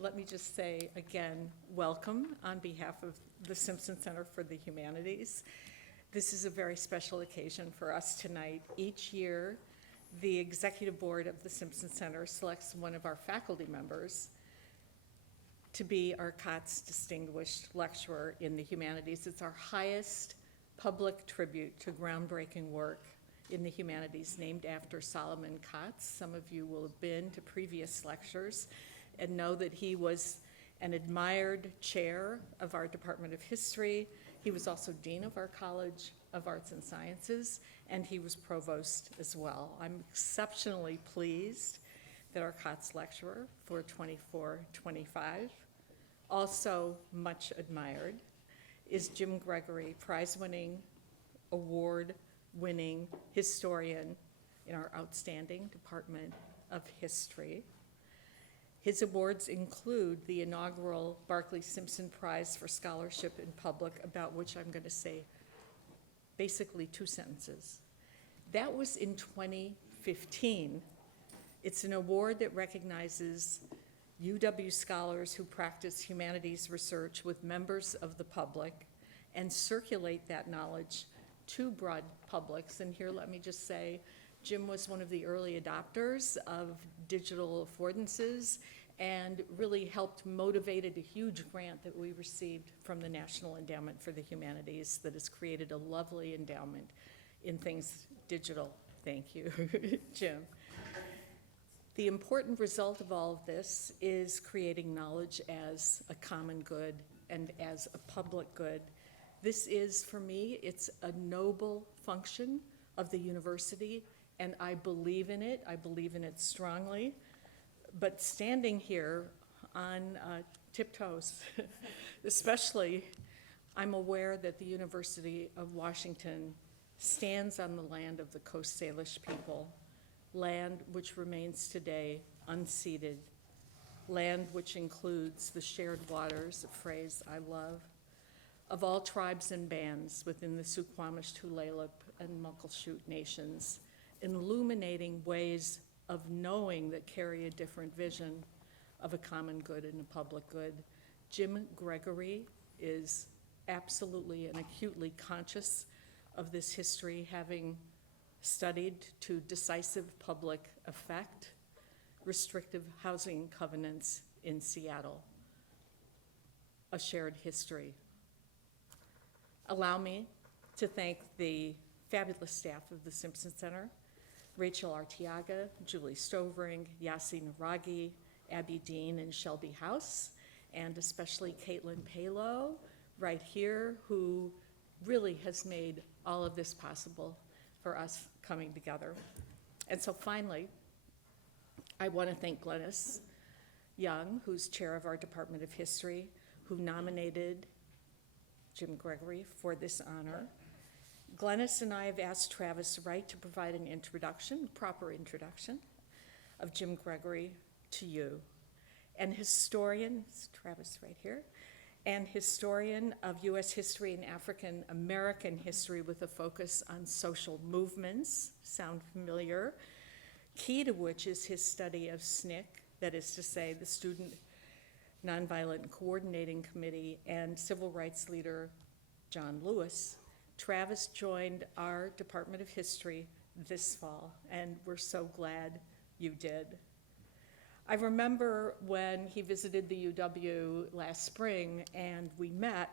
Let me just say again, welcome on behalf of the Simpson Center for the Humanities. This is a very special occasion for us tonight. Each year, the executive board of the Simpson Center selects one of our faculty members to be our Katz Distinguished Lecturer in the Humanities. It's our highest public tribute to groundbreaking work in the humanities, named after Solomon Katz. Some of you will have been to previous lectures and know that he was an admired chair of our Department of History. He was also dean of our College of Arts and Sciences, and he was provost as well. I'm exceptionally pleased that our Katz lecturer for 24-25, also much admired, is Jim Gregory, prize-winning, award-winning historian in our outstanding Department of History. His awards include the inaugural Barclay Simpson Prize for Scholarship in Public, about which I'm going to say basically 2 sentences. That was in 2015. It's an award that recognizes UW scholars who practice humanities research with members of the public and circulate that knowledge to broad publics. And here, let me just say, Jim was one of the early adopters of digital affordances and really helped motivated a huge grant that we received from the National Endowment for the Humanities that has created a lovely endowment in things digital. Thank you, Jim. The important result of all of this is creating knowledge as a common good and as a public good. This is, for me, it's a noble function of the university, and I believe in it. I believe in it strongly. But standing here on tiptoes, especially, I'm aware that the University of Washington stands on the land of the Coast Salish people, land which remains today unceded, land which includes the shared waters, a phrase I love, of all tribes and bands within the Suquamish, Tulalip, and Muckleshoot nations, illuminating ways of knowing that carry a different vision of a common good and a public good. Jim Gregory is absolutely and acutely conscious of this history, having studied to decisive public effect restrictive housing covenants in Seattle, a shared history. Allow me to thank the fabulous staff of the Simpson Center, Rachel Artiaga, Julie Stovering, Yasin Ragi, Abby Dean, and Shelby House, and especially Caitlin Palo right here, who really has made all of this possible for us coming together. And so finally, I want to thank Glennis Young, who's chair of our Department of History, who nominated Jim Gregory for this honor. Glennis and I have asked Travis Wright to provide an introduction, proper introduction, of Jim Gregory to you. And historian, it's Travis right here, and historian of U.S. history and African American history with a focus on social movements, sound familiar, key to which is his study of SNCC, that is to say, the Student Nonviolent Coordinating Committee, and civil rights leader John Lewis. Travis joined our Department of History this fall, and we're so glad you did. I remember when he visited the UW last spring and we met,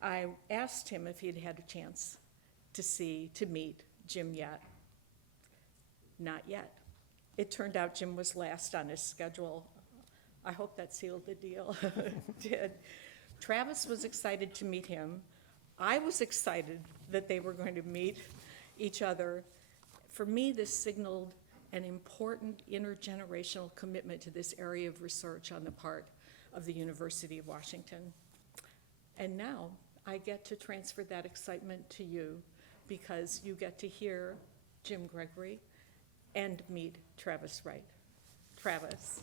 I asked him if he'd had a chance to meet Jim yet. Not yet. It turned out Jim was last on his schedule. I hope that sealed the deal. It did. Travis was excited to meet him. I was excited that they were going to meet each other. For me, this signaled an important intergenerational commitment to this area of research on the part of the University of Washington. And now I get to transfer that excitement to you because you get to hear Jim Gregory and meet Travis Wright. Travis.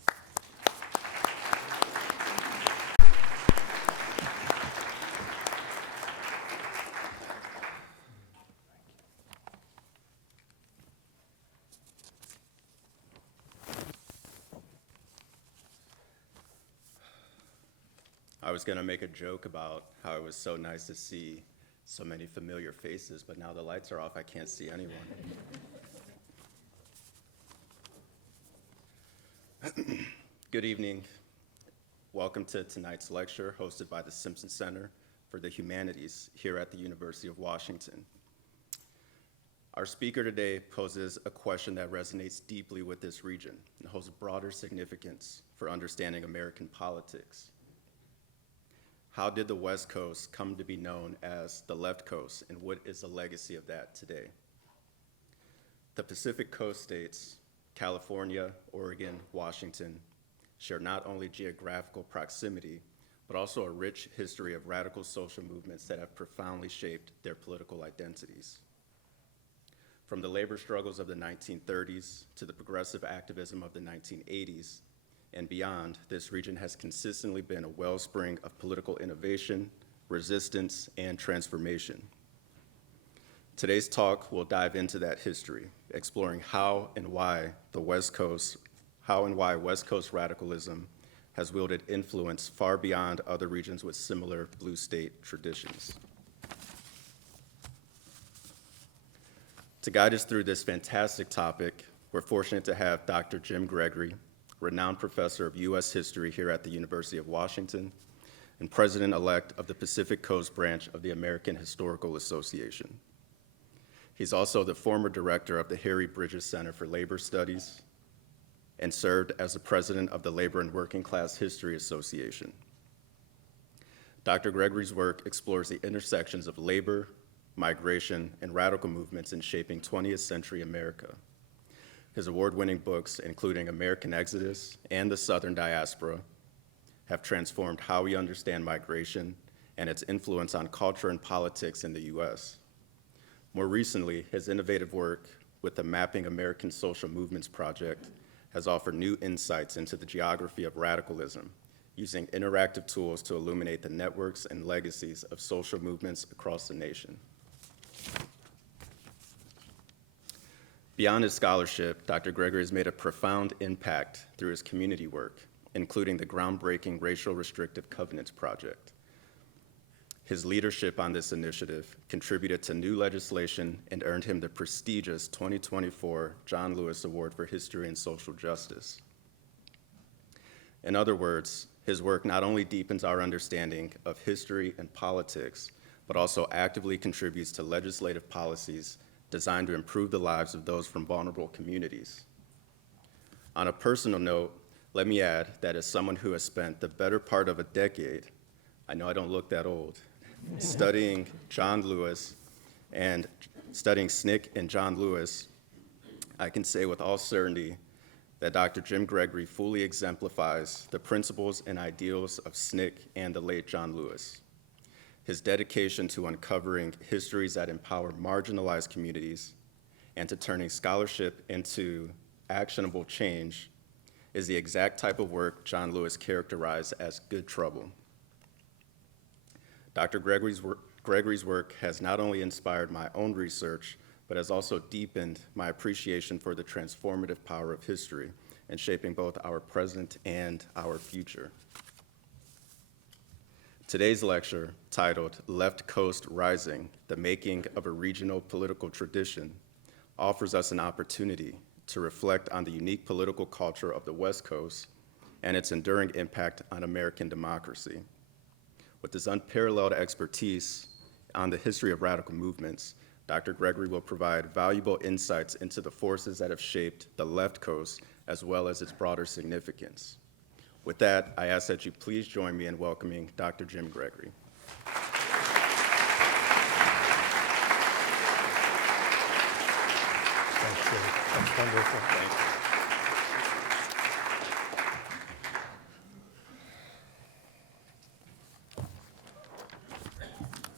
I was gonna make a joke about how it was so nice to see so many familiar faces, but now the lights are off, I can't see anyone. Good evening. Welcome to tonight's lecture hosted by the Simpson Center for the Humanities here at the University of Washington. Our speaker today poses a question that resonates deeply with this region and holds broader significance for understanding American politics. How did the West Coast come to be known as the Left Coast, and what is the legacy of that today? The Pacific Coast states, California, Oregon, Washington, share not only geographical proximity, but also a rich history of radical social movements that have profoundly shaped their political identities. From the labor struggles of the 1930s to the progressive activism of the 1980s and beyond, this region has consistently been a wellspring of political innovation, resistance, and transformation. Today's talk will dive into that history, exploring how and why West Coast radicalism has wielded influence far beyond other regions with similar blue state traditions. To guide us through this fantastic topic, we're fortunate to have Dr. Jim Gregory, renowned professor of U.S. history here at the University of Washington and president-elect of the Pacific Coast branch of the American Historical Association. He's also the former director of the Harry Bridges Center for Labor Studies and served as the president of the Labor and Working Class History Association. Dr. Gregory's work explores the intersections of labor, migration, and radical movements in shaping 20th century America. His award-winning books, including American Exodus and the Southern Diaspora, have transformed how we understand migration and its influence on culture and politics in the U.S. More recently, his innovative work with the Mapping American Social Movements Project has offered new insights into the geography of radicalism, using interactive tools to illuminate the networks and legacies of social movements across the nation. Beyond his scholarship, Dr. Gregory has made a profound impact through his community work, including the groundbreaking Racial Restrictive Covenants Project. His leadership on this initiative contributed to new legislation and earned him the prestigious 2024 John Lewis Award for History and Social Justice. In other words, his work not only deepens our understanding of history and politics, but also actively contributes to legislative policies designed to improve the lives of those from vulnerable communities. On a personal note, let me add that as someone who has spent the better part of a decade, I know I don't look that old, studying John Lewis and studying SNCC and John Lewis, I can say with all certainty that Dr. Jim Gregory fully exemplifies the principles and ideals of SNCC and the late John Lewis. His dedication to uncovering histories that empower marginalized communities and to turning scholarship into actionable change is the exact type of work John Lewis characterized as good trouble. Dr. Gregory's work has not only inspired my own research, but has also deepened my appreciation for the transformative power of history in shaping both our present and our future. Today's lecture, titled Left Coast Rising, the Making of a Regional Political Tradition, offers us an opportunity to reflect on the unique political culture of the West Coast and its enduring impact on American democracy. With his unparalleled expertise on the history of radical movements, Dr. Gregory will provide valuable insights into the forces that have shaped the Left Coast as well as its broader significance. With that, I ask that you please join me in welcoming Dr. Jim Gregory. Thank you. That's wonderful. Thank you.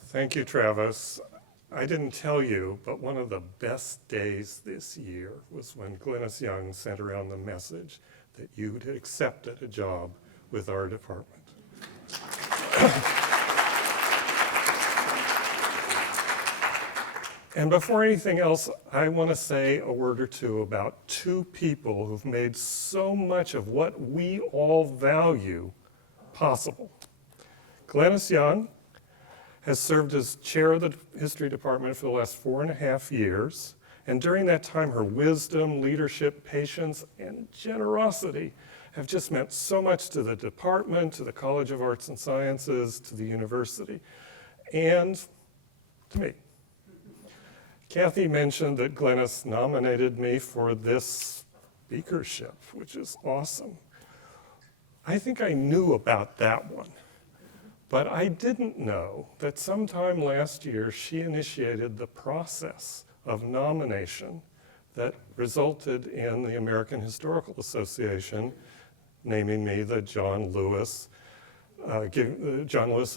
Thank you, Travis. I didn't tell you, but one of the best days this year was when Glynis Young sent around the message that you had accepted a job with our department. And before anything else, I want to say a word or two about two people who've made so much of what we all value possible. Glennis Young has served as chair of the history department for the last 4.5 years. And during that time, her wisdom, leadership, patience, and generosity have just meant so much to the department, to the College of Arts and Sciences, to the university, and to me. Kathy mentioned that Glennis nominated me for this speakership, which is awesome. I think I knew about that one, but I didn't know that sometime last year she initiated the process of nomination that resulted in the American Historical Association naming me the John Lewis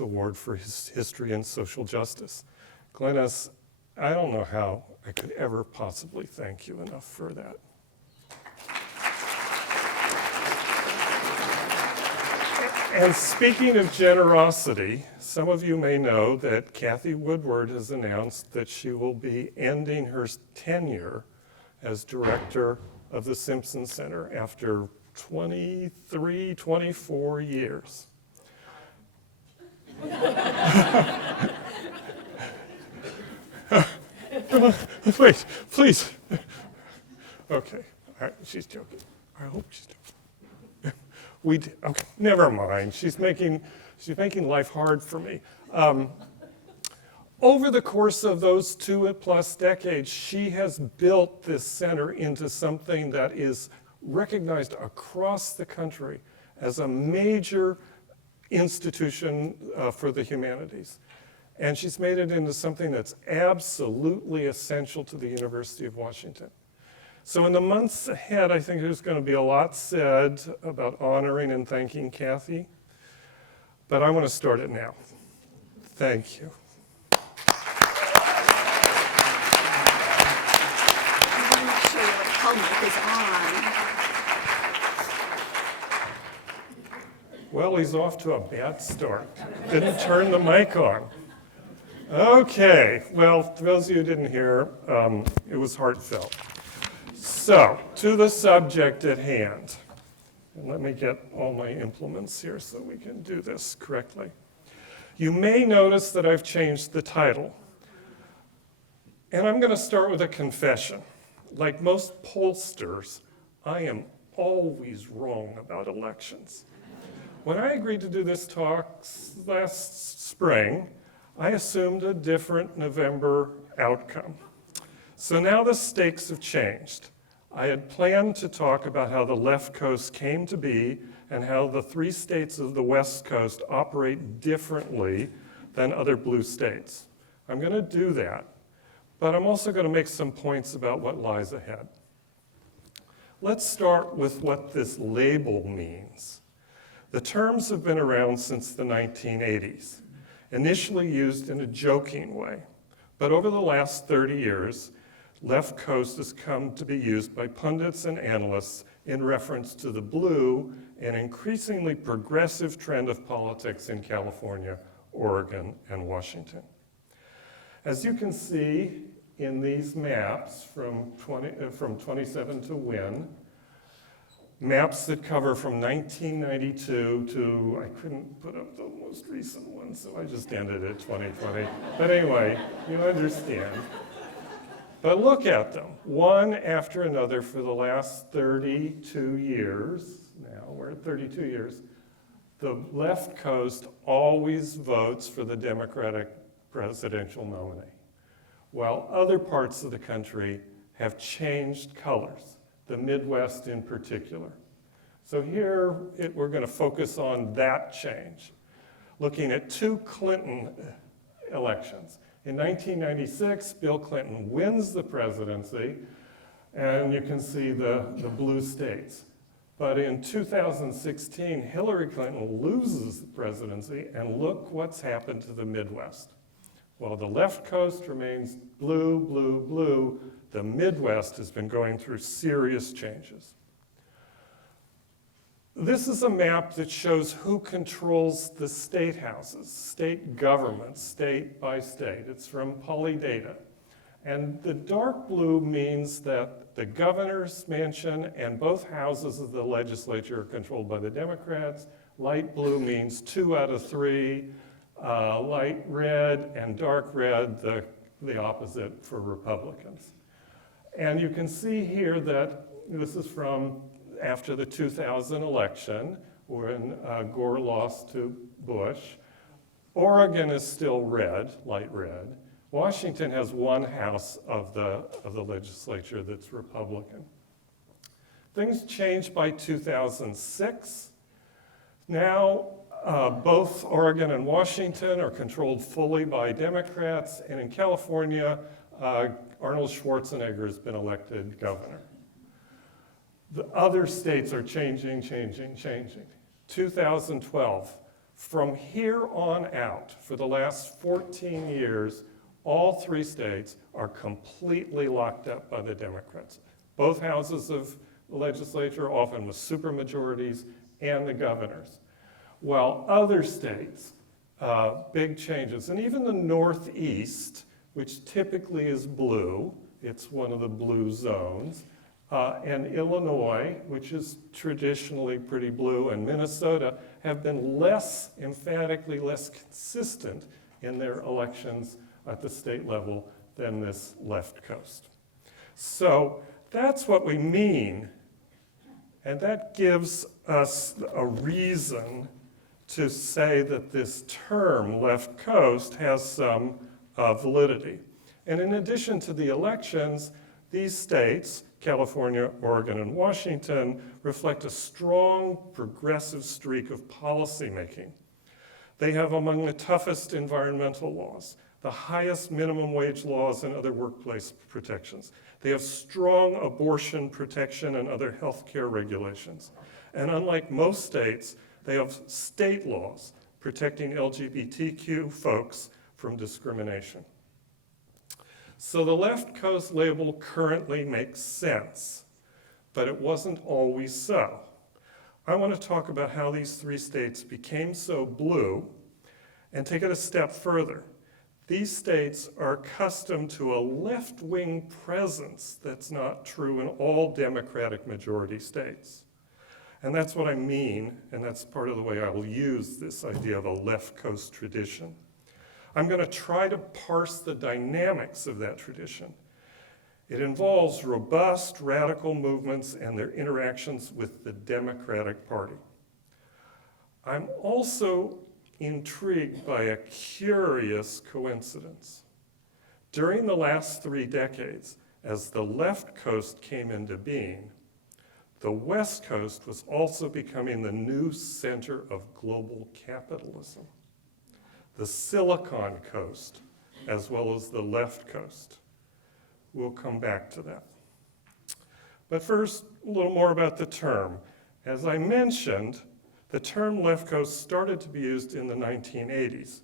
Award for History and Social Justice. Glennis, I don't know how I could ever possibly thank you enough for that. And speaking of generosity, some of you may know that Kathy Woodward has announced that she will be ending her tenure as director of the Simpson Center after 23, 24 years. Wait, please. Okay, all right, she's joking. I hope she's joking. Okay, never mind. She's making life hard for me. Over the course of those 2+ decades, she has built this center into something that is recognized across the country as a major institution for the humanities. And she's made it into something that's absolutely essential to the University of Washington. So in the months ahead, I think there's going to be a lot said about honoring and thanking Kathy, but I want to start it now. Thank you. Make sure your helmet is on. Well, he's off to a bad start. Didn't turn the mic on. Okay, well, for those of you who didn't hear, it was heartfelt. So, to the subject at hand. And let me get all my implements here so we can do this correctly. You may notice that I've changed the title. And I'm going to start with a confession. Like most pollsters, I am always wrong about elections. When I agreed to do this talk last spring, I assumed a different November outcome. So now the stakes have changed. I had planned to talk about how the left coast came to be and how the 3 states of the West Coast operate differently than other blue states. I'm going to do that, but I'm also going to make some points about what lies ahead. Let's start with what this label means. The terms have been around since the 1980s, initially used in a joking way, but over the last 30 years, left coast has come to be used by pundits and analysts in reference to the blue and increasingly progressive trend of politics in California, Oregon, and Washington. As you can see in these maps from 27 to win, maps that cover from 1992 to, I couldn't put up the most recent one, so I just ended at 2020. But anyway, you understand. But look at them, one after another for the last 32 years. Now we're at 32 years. The left coast always votes for the Democratic presidential nominee, while other parts of the country have changed colors, the Midwest in particular. So here we're going to focus on that change, looking at 2 Clinton elections. In 1996, Bill Clinton wins the presidency, and you can see the blue states. But in 2016, Hillary Clinton loses the presidency, and look what's happened to the Midwest. While the left coast remains blue, blue, blue, the Midwest has been going through serious changes. This is a map that shows who controls the state houses, state governments, state by state. It's from Polydata. And the dark blue means that the governor's mansion and both houses of the legislature are controlled by the Democrats. Light blue means 2 out of 3. light red and dark red, the opposite for Republicans. And you can see here that this is from after the 2000 election when Gore lost to Bush. Oregon is still red, light red. Washington has one house of the legislature that's Republican. Things changed by 2006. Now, both Oregon and Washington are controlled fully by Democrats, and in California, Arnold Schwarzenegger has been elected governor. The other states are changing. 2012, from here on out, for the last 14 years, all three states are completely locked up by the Democrats. Both houses of the legislature, often with supermajorities, and the governors. While other states, big changes, and even the Northeast, which typically is blue, it's one of the blue zones, and Illinois, which is traditionally pretty blue, and Minnesota have been emphatically less consistent in their elections at the state level than this left coast. So that's what we mean, and that gives us a reason to say that this term, left coast, has some validity. And in addition to the elections, these states, California, Oregon, and Washington, reflect a strong progressive streak of policymaking. They have among the toughest environmental laws, the highest minimum wage laws and other workplace protections. They have strong abortion protection and other health care regulations. And unlike most states, they have state laws protecting LGBTQ folks from discrimination. So the left coast label currently makes sense, but it wasn't always so. I want to talk about how these three states became so blue and take it a step further. These states are accustomed to a left-wing presence that's not true in all Democratic majority states. And that's what I mean, and that's part of the way I will use this idea of a left coast tradition. I'm going to try to parse the dynamics of that tradition. It involves robust radical movements and their interactions with the Democratic Party. I'm also intrigued by a curious coincidence. During the last 3 decades, as the left coast came into being, the West Coast was also becoming the new center of global capitalism. The Silicon Coast, as well as the left coast. We'll come back to that. But first, a little more about the term. As I mentioned, the term left coast started to be used in the 1980s.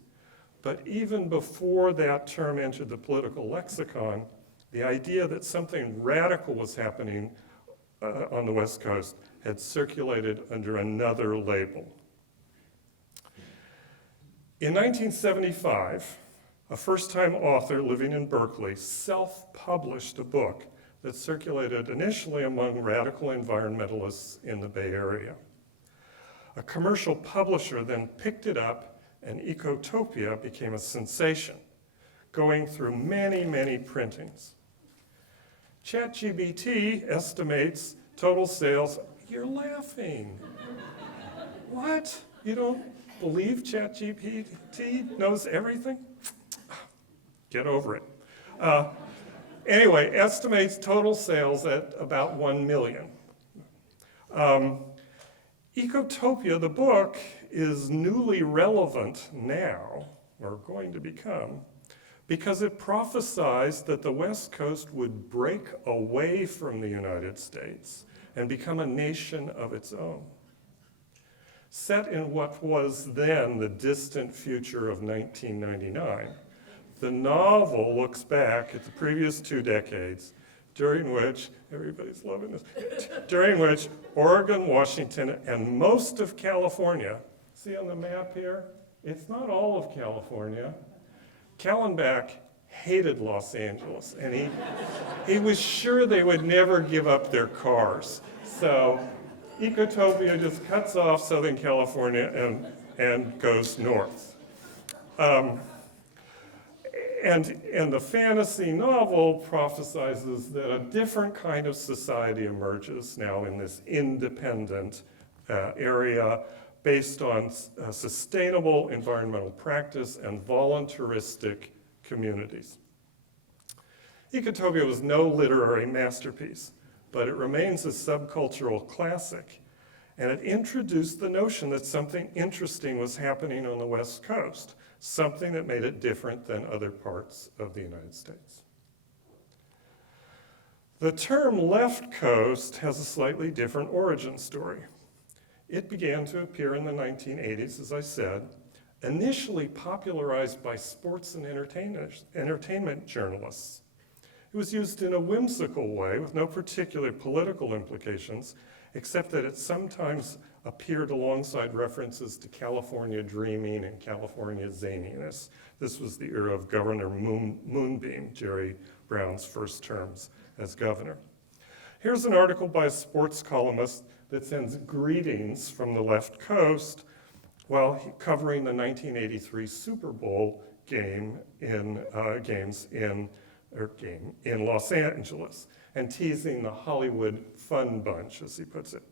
But even before that term entered the political lexicon, the idea that something radical was happening on the West Coast had circulated under another label. In 1975, a first-time author living in Berkeley self-published a book that circulated initially among radical environmentalists in the Bay Area. A commercial publisher then picked it up, and Ecotopia became a sensation, going through many, many printings. ChatGPT estimates total sales. You're laughing. What? You don't believe ChatGPT knows everything? Get over it. Anyway, estimates total sales at about 1 million. Ecotopia, the book, is newly relevant now, or going to become, because it prophesied that the West Coast would break away from the United States and become a nation of its own. Set in what was then the distant future of 1999, the novel looks back at the previous 2 decades, during which, everybody's loving this, during which Oregon, Washington, and most of California, see on the map here? It's not all of California. Callenbach hated Los Angeles, and he was sure they would never give up their cars. So Ecotopia just cuts off Southern California and goes north. And the fantasy novel prophesizes that a different kind of society emerges now in this independent area based on sustainable environmental practice and voluntaristic communities. Ecotopia was no literary masterpiece, but it remains a subcultural classic, and it introduced the notion that something interesting was happening on the West Coast, something that made it different than other parts of the United States. The term left coast has a slightly different origin story. It began to appear in the 1980s, as I said, initially popularized by sports and entertainment journalists. It was used in a whimsical way with no particular political implications, except that it sometimes appeared alongside references to California dreaming and California zaniness. This was the era of Governor Moonbeam, Jerry Brown's first terms as governor. Here's an article by a sports columnist that sends greetings from the left coast while covering the 1983 Super Bowl games in Los Angeles and teasing the Hollywood fun bunch, as he puts it.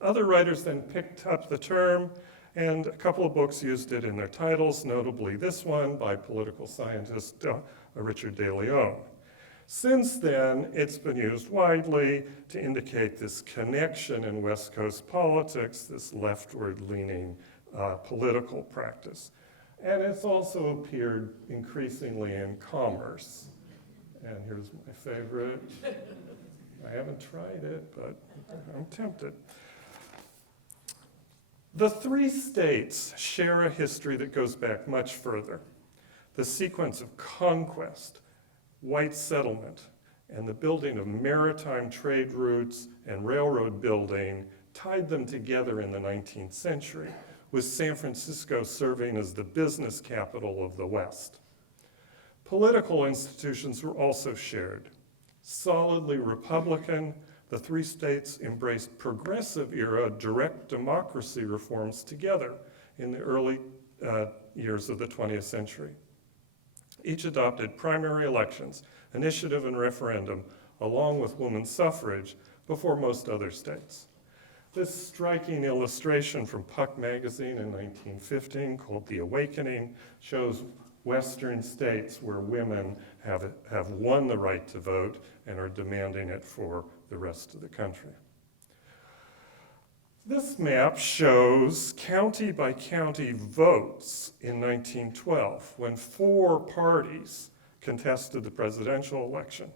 Other writers then picked up the term, and a couple of books used it in their titles, notably this one by political scientist Richard De Leon. Since then, it's been used widely to indicate this connection in West Coast politics, this leftward-leaning political practice. And it's also appeared increasingly in commerce. And here's my favorite. I haven't tried it, but I'm tempted. The three states share a history that goes back much further. The sequence of conquest, white settlement, and the building of maritime trade routes and railroad building tied them together in the 19th century, with San Francisco serving as the business capital of the West. Political institutions were also shared. Solidly Republican, the three states embraced progressive era direct democracy reforms together in the early years of the 20th century. Each adopted primary elections, initiative and referendum, along with women's suffrage, before most other states. This striking illustration from Puck magazine in 1915, called The Awakening, shows Western states where women have won the right to vote and are demanding it for the rest of the country. This map shows county by county votes in 1912, when 4 parties contested the presidential election.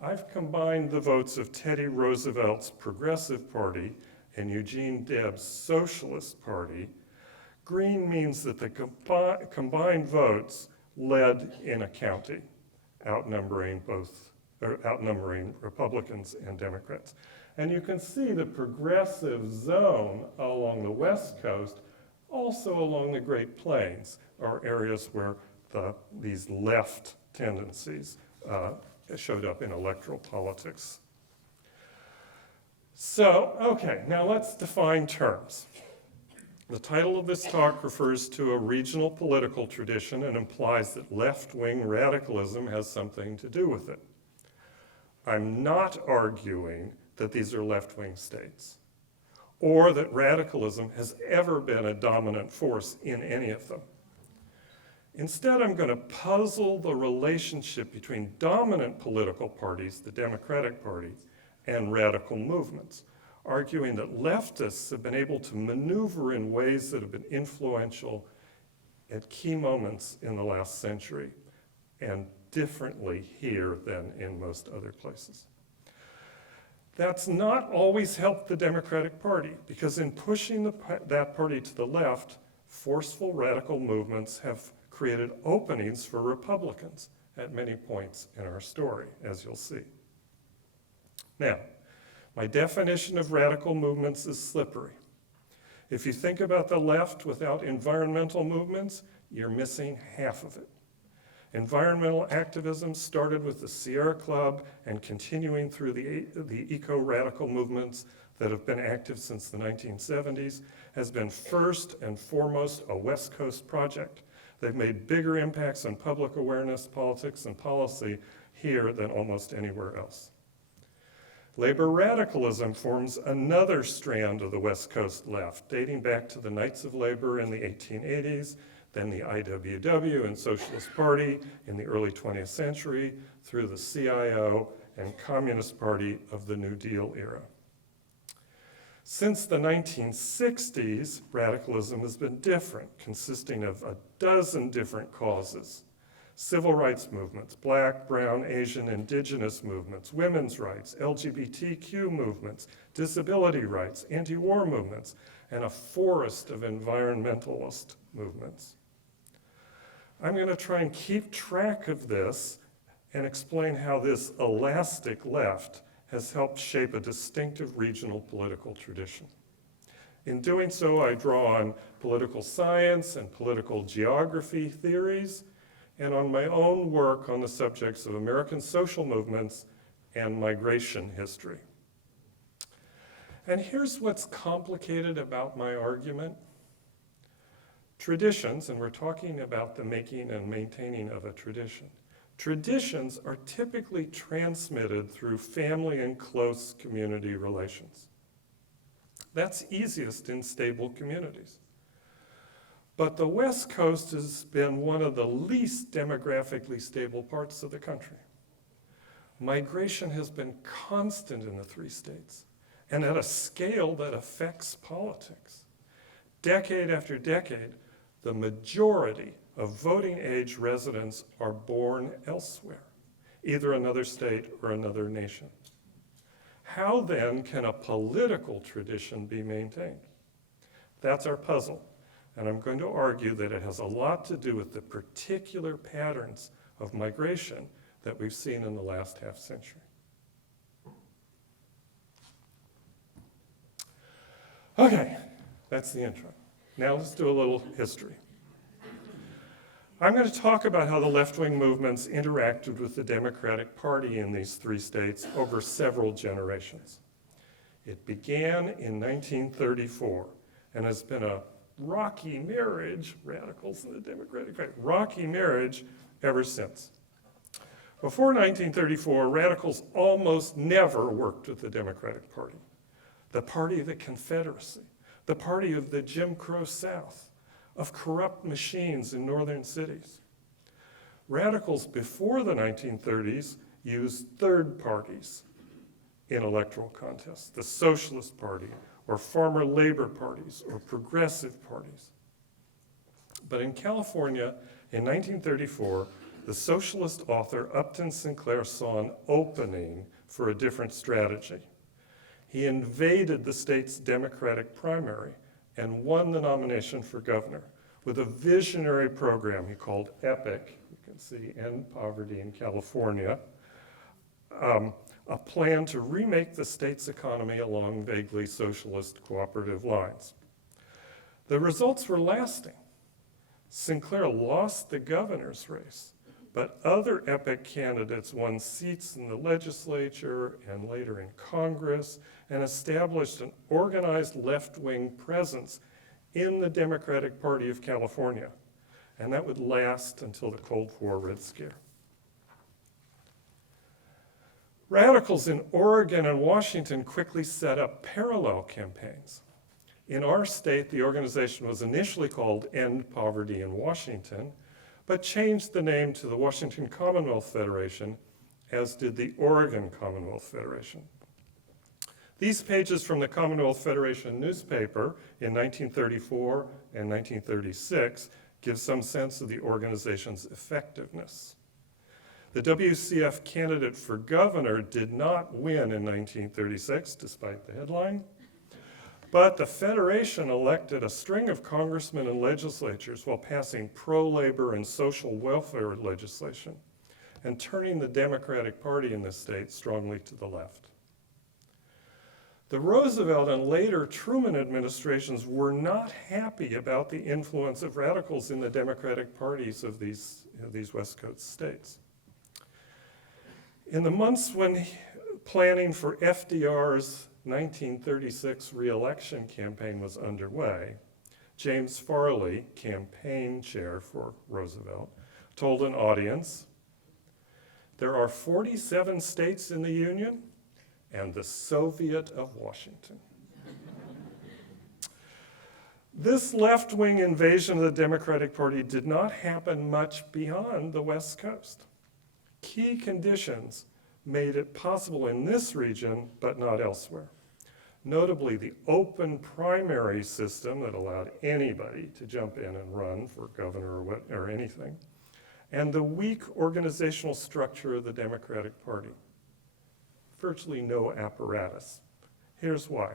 I've combined the votes of Teddy Roosevelt's Progressive Party and Eugene Debs' Socialist Party. Green means that the combined votes led in a county, outnumbering Republicans and Democrats. And you can see the progressive zone along the West Coast, also along the Great Plains, are areas where these left tendencies showed up in electoral politics. So, okay, now let's define terms. The title of this talk refers to a regional political tradition and implies that left-wing radicalism has something to do with it. I'm not arguing that these are left-wing states, or that radicalism has ever been a dominant force in any of them. Instead, I'm going to puzzle the relationship between dominant political parties, the Democratic Party, and radical movements, arguing that leftists have been able to maneuver in ways that have been influential at key moments in the last century, and differently here than in most other places. That's not always helped the Democratic Party, because in pushing that party to the left, forceful radical movements have created openings for Republicans at many points in our story, as you'll see. Now, my definition of radical movements is slippery. If you think about the left without environmental movements, you're missing half of it. Environmental activism started with the Sierra Club and continuing through the eco-radical movements that have been active since the 1970s has been first and foremost a West Coast project. They've made bigger impacts on public awareness, politics, and policy here than almost anywhere else. Labor radicalism forms another strand of the West Coast left, dating back to the Knights of Labor in the 1880s, then the IWW and Socialist Party in the early 20th century, through the CIO and Communist Party of the New Deal era. Since the 1960s, radicalism has been different, consisting of a dozen different causes. Civil rights movements, Black, Brown, Asian, Indigenous movements, women's rights, LGBTQ movements, disability rights, anti-war movements, and a forest of environmentalist movements. I'm going to try and keep track of this and explain how this elastic left has helped shape a distinctive regional political tradition. In doing so, I draw on political science and political geography theories, and on my own work on the subjects of American social movements and migration history. And here's what's complicated about my argument. Traditions, and we're talking about the making and maintaining of a tradition. Traditions are typically transmitted through family and close community relations. That's easiest in stable communities. But the West Coast has been one of the least demographically stable parts of the country. Migration has been constant in the three states and at a scale that affects politics. Decade after decade, the majority of voting age residents are born elsewhere, either another state or another nation. How then can a political tradition be maintained? That's our puzzle. And I'm going to argue that it has a lot to do with the particular patterns of migration that we've seen in the last half century. Okay, that's the intro. Now let's do a little history. I'm going to talk about how the left-wing movements interacted with the Democratic Party in these three states over several generations. It began in 1934 and has been a rocky marriage, radicals and the Democratic Party, rocky marriage ever since. Before 1934, radicals almost never worked with the Democratic Party, the party of the Confederacy, the party of the Jim Crow South, of corrupt machines in northern cities. Radicals before the 1930s used third parties in electoral contests, the Socialist Party, or farmer labor parties, or progressive parties. But in California, in 1934, the socialist author Upton Sinclair saw an opening for a different strategy. He invaded the state's Democratic primary and won the nomination for governor with a visionary program he called EPIC, you can see End Poverty in California, a plan to remake the state's economy along vaguely socialist cooperative lines. The results were lasting. Sinclair lost the governor's race, but other EPIC candidates won seats in the legislature and later in Congress and established an organized left-wing presence in the Democratic Party of California. And that would last until the Cold War Red Scare. Radicals in Oregon and Washington quickly set up parallel campaigns. In our state, the organization was initially called End Poverty in Washington, but changed the name to the Washington Commonwealth Federation, as did the Oregon Commonwealth Federation. These pages from the Commonwealth Federation newspaper in 1934 and 1936 give some sense of the organization's effectiveness. The WCF candidate for governor did not win in 1936, despite the headline, but the Federation elected a string of congressmen and legislatures while passing pro-labor and social welfare legislation and turning the Democratic Party in the state strongly to the left. The Roosevelt and later Truman administrations were not happy about the influence of radicals in the Democratic parties of these West Coast states. In the months when planning for FDR's 1936 re-election campaign was underway, James Farley, campaign chair for Roosevelt, told an audience, "There are 47 states in the Union and the Soviet of Washington." This left-wing invasion of the Democratic Party did not happen much beyond the West Coast. Key conditions made it possible in this region, but not elsewhere. Notably, the open primary system that allowed anybody to jump in and run for governor or anything, and the weak organizational structure of the Democratic Party. Virtually no apparatus. Here's why.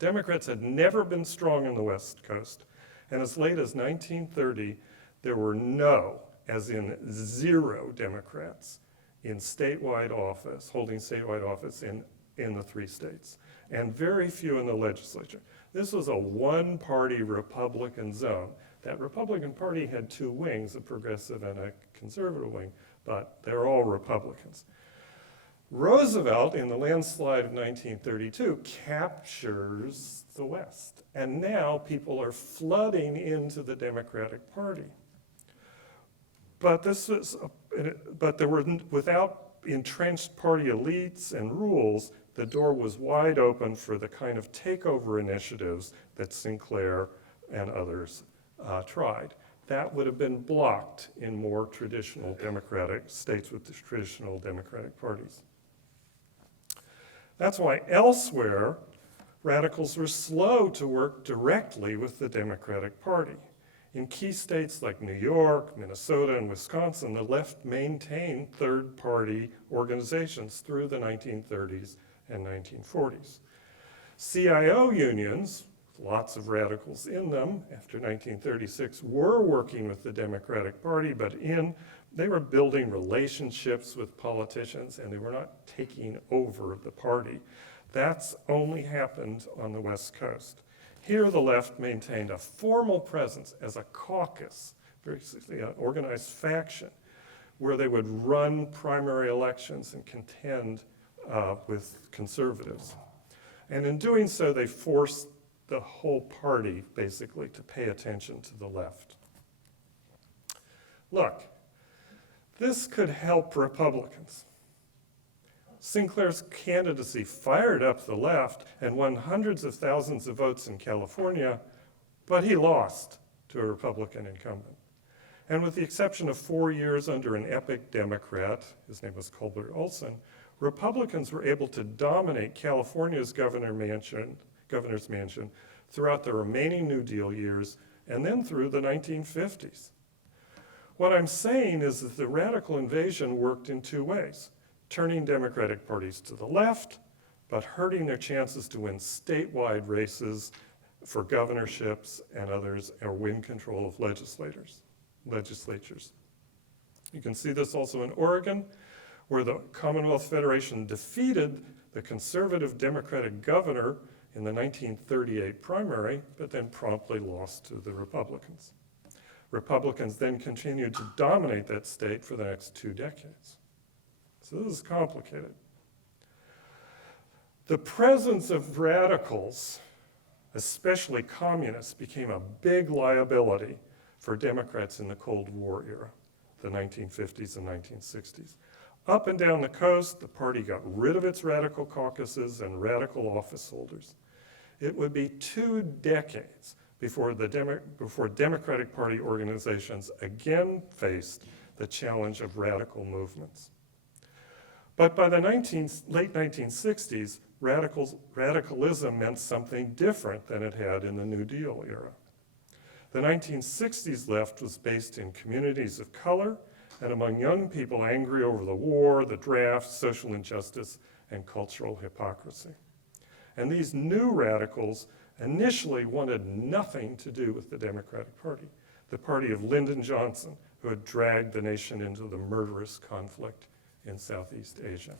Democrats had never been strong in the West Coast, and as late as 1930, there were no, as in 0 Democrats in statewide office, holding statewide office in the 3 states, and very few in the legislature. This was a one-party Republican zone. That Republican Party had 2 wings, a progressive and a conservative wing, but they're all Republicans. Roosevelt, in the landslide of 1932, captures the West, and now people are flooding into the Democratic Party. But without entrenched party elites and rules, the door was wide open for the kind of takeover initiatives that Sinclair and others tried. That would have been blocked in more traditional Democratic states with traditional Democratic parties. That's why elsewhere, radicals were slow to work directly with the Democratic Party. In key states like New York, Minnesota, and Wisconsin, the left maintained third-party organizations through the 1930s and 1940s. CIO unions, lots of radicals in them after 1936, were working with the Democratic Party, but they were building relationships with politicians, and they were not taking over the party. That's only happened on the West Coast. Here, the left maintained a formal presence as a caucus, basically an organized faction, where they would run primary elections and contend with conservatives. And in doing so, they forced the whole party, basically, to pay attention to the left. Look, this could help Republicans. Sinclair's candidacy fired up the left and won hundreds of thousands of votes in California, but he lost to a Republican incumbent. And with the exception of 4 years under an epic Democrat, his name was Colbert Olson, Republicans were able to dominate California's governor's mansion throughout the remaining New Deal years and then through the 1950s. What I'm saying is that the radical invasion worked in 2 ways, turning Democratic parties to the left, but hurting their chances to win statewide races for governorships and others, or win control of legislatures. You can see this also in Oregon, where the Commonwealth Federation defeated the conservative Democratic governor in the 1938 primary, but then promptly lost to the Republicans. Republicans then continued to dominate that state for the next 2 decades. So this is complicated. The presence of radicals, especially communists, became a big liability for Democrats in the Cold War era, the 1950s and 1960s. Up and down the coast, the party got rid of its radical caucuses and radical office holders. It would be 2 decades before Democratic Party organizations again faced the challenge of radical movements. But by the late 1960s, radicalism meant something different than it had in the New Deal era. The 1960s left was based in communities of color and among young people angry over the war, the draft, social injustice, and cultural hypocrisy. And these new radicals initially wanted nothing to do with the Democratic Party, the party of Lyndon Johnson, who had dragged the nation into the murderous conflict in Southeast Asia.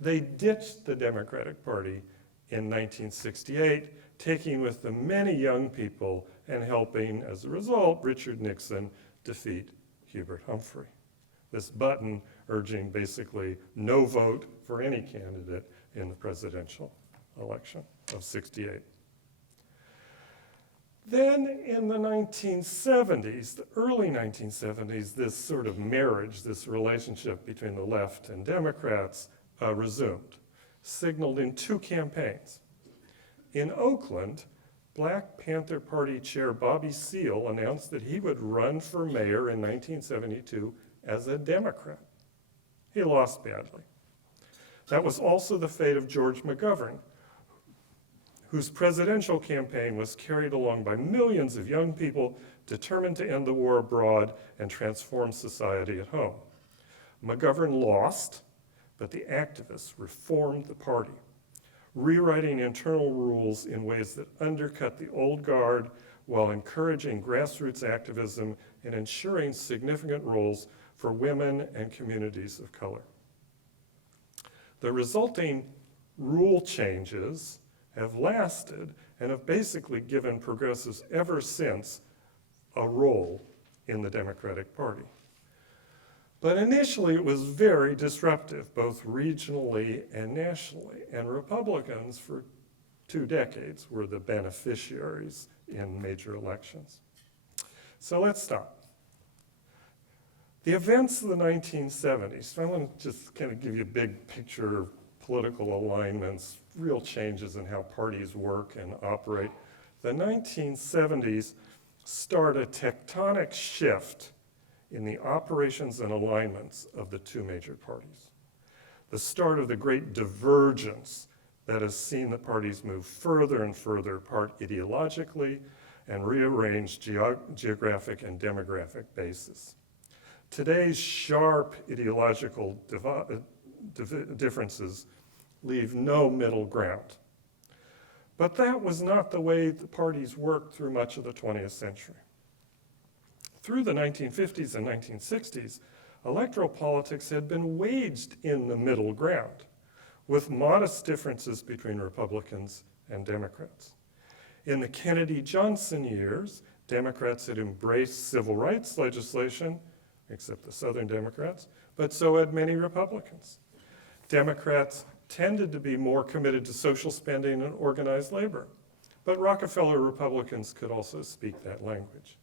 They ditched the Democratic Party in 1968, taking with them many young people and helping, as a result, Richard Nixon defeat Hubert Humphrey. This button urging basically no vote for any candidate in the presidential election of 68. Then in the 1970s, the early 1970s, this sort of marriage, this relationship between the left and Democrats resumed, signaled in two campaigns. In Oakland, Black Panther Party Chair Bobby Seale announced that he would run for mayor in 1972 as a Democrat. He lost badly. That was also the fate of George McGovern, whose presidential campaign was carried along by millions of young people determined to end the war abroad and transform society at home. McGovern lost, but the activists reformed the party, rewriting internal rules in ways that undercut the old guard while encouraging grassroots activism and ensuring significant roles for women and communities of color. The resulting rule changes have lasted and have basically given progressives ever since a role in the Democratic Party. But initially it was very disruptive, both regionally and nationally, and Republicans for 2 decades were the beneficiaries in major elections. So let's stop. The events of the 1970s, I want to just kind of give you a big picture of political alignments, real changes in how parties work and operate. The 1970s start a tectonic shift in the operations and alignments of the two major parties. The start of the great divergence that has seen the parties move further and further apart ideologically and rearrange geographic and demographic bases. Today's sharp ideological differences leave no middle ground. But that was not the way the parties worked through much of the 20th century. Through the 1950s and 1960s, electoral politics had been waged in the middle ground, with modest differences between Republicans and Democrats. In the Kennedy-Johnson years, Democrats had embraced civil rights legislation, except the Southern Democrats, but so had many Republicans. Democrats tended to be more committed to social spending and organized labor, but Rockefeller Republicans could also speak that language.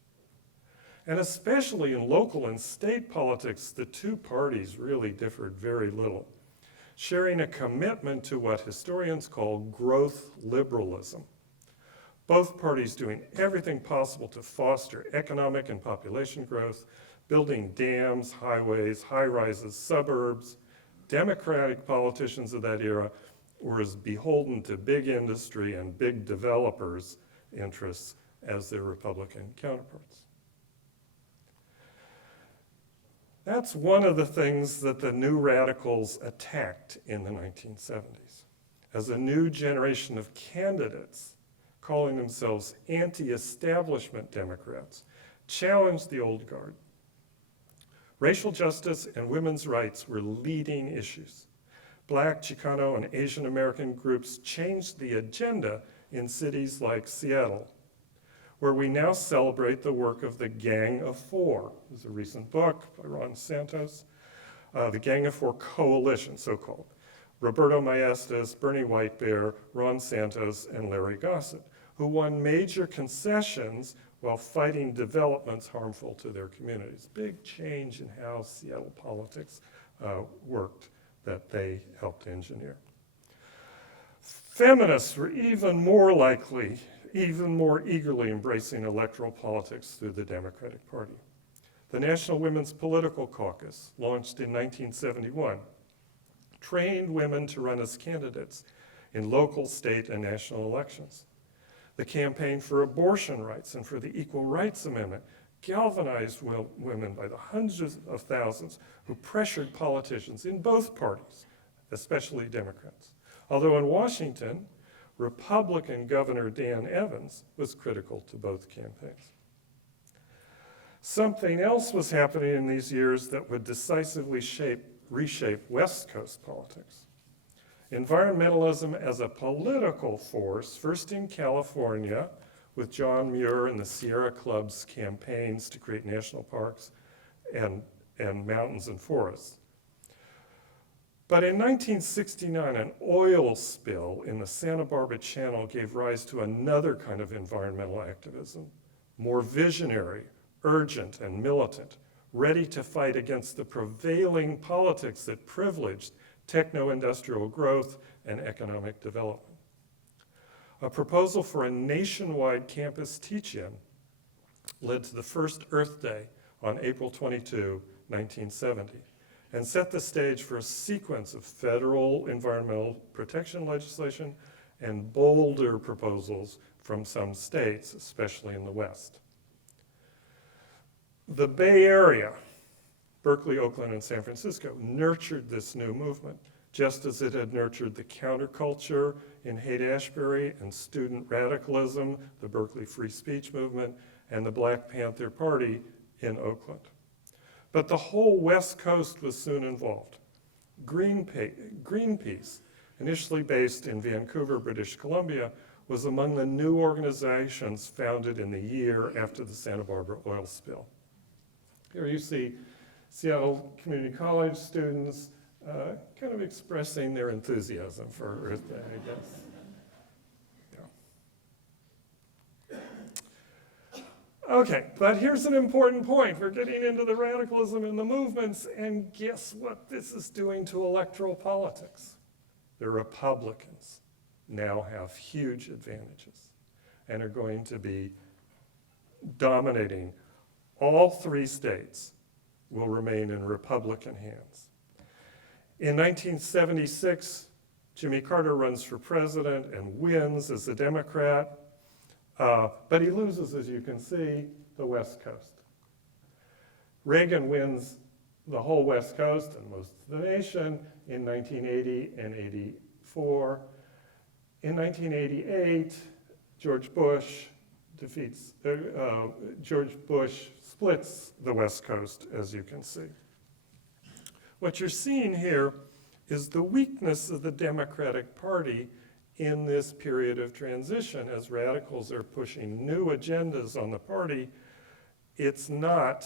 And especially in local and state politics, the two parties really differed very little, sharing a commitment to what historians call growth liberalism. Both parties doing everything possible to foster economic and population growth, building dams, highways, high-rises, suburbs. Democratic politicians of that era were as beholden to big industry and big developers' interests as their Republican counterparts. That's one of the things that the new radicals attacked in the 1970s. As a new generation of candidates, calling themselves anti-establishment Democrats, challenged the old guard. Racial justice and women's rights were leading issues. Black, Chicano, and Asian American groups changed the agenda in cities like Seattle, where we now celebrate the work of the Gang of Four. There's a recent book by Ron Santos, the Gang of Four Coalition, so-called. Roberto Maestas, Bernie Whitebear, Ron Santos, and Larry Gossett, who won major concessions while fighting developments harmful to their communities. Big change in how Seattle politics worked that they helped engineer. Feminists were even more eagerly embracing electoral politics through the Democratic Party. The National Women's Political Caucus, launched in 1971, trained women to run as candidates in local, state, and national elections. The Campaign for Abortion Rights and for the Equal Rights Amendment galvanized women by the hundreds of thousands who pressured politicians in both parties, especially Democrats. Although in Washington, Republican Governor Dan Evans was critical to both campaigns. Something else was happening in these years that would decisively reshape West Coast politics. Environmentalism as a political force, first in California, with John Muir and the Sierra Club's campaigns to create national parks and mountains and forests. But in 1969, an oil spill in the Santa Barbara Channel gave rise to another kind of environmental activism, more visionary, urgent, and militant, ready to fight against the prevailing politics that privileged techno-industrial growth and economic development. A proposal for a nationwide campus teach-in led to the first Earth Day on April 22, 1970, and set the stage for a sequence of federal environmental protection legislation and bolder proposals from some states, especially in the West. The Bay Area, Berkeley, Oakland, and San Francisco, nurtured this new movement, just as it had nurtured the counterculture in Haight-Ashbury and student radicalism, the Berkeley Free Speech Movement, and the Black Panther Party in Oakland. But the whole West Coast was soon involved. Greenpeace, initially based in Vancouver, British Columbia, was among the new organizations founded in the year after the Santa Barbara oil spill. Here you see Seattle Community College students kind of expressing their enthusiasm for Earth Day, I guess. Okay, but here's an important point. We're getting into the radicalism and the movements, and guess what this is doing to electoral politics? The Republicans now have huge advantages and are going to be dominating. All 3 states will remain in Republican hands. In 1976, Jimmy Carter runs for president and wins as a Democrat. But he loses, as you can see, the West Coast. Reagan wins the whole West Coast and most of the nation in 1980 and 84. In 1988, George Bush splits the West Coast, as you can see. What you're seeing here is the weakness of the Democratic Party in this period of transition. As radicals are pushing new agendas on the party, it's not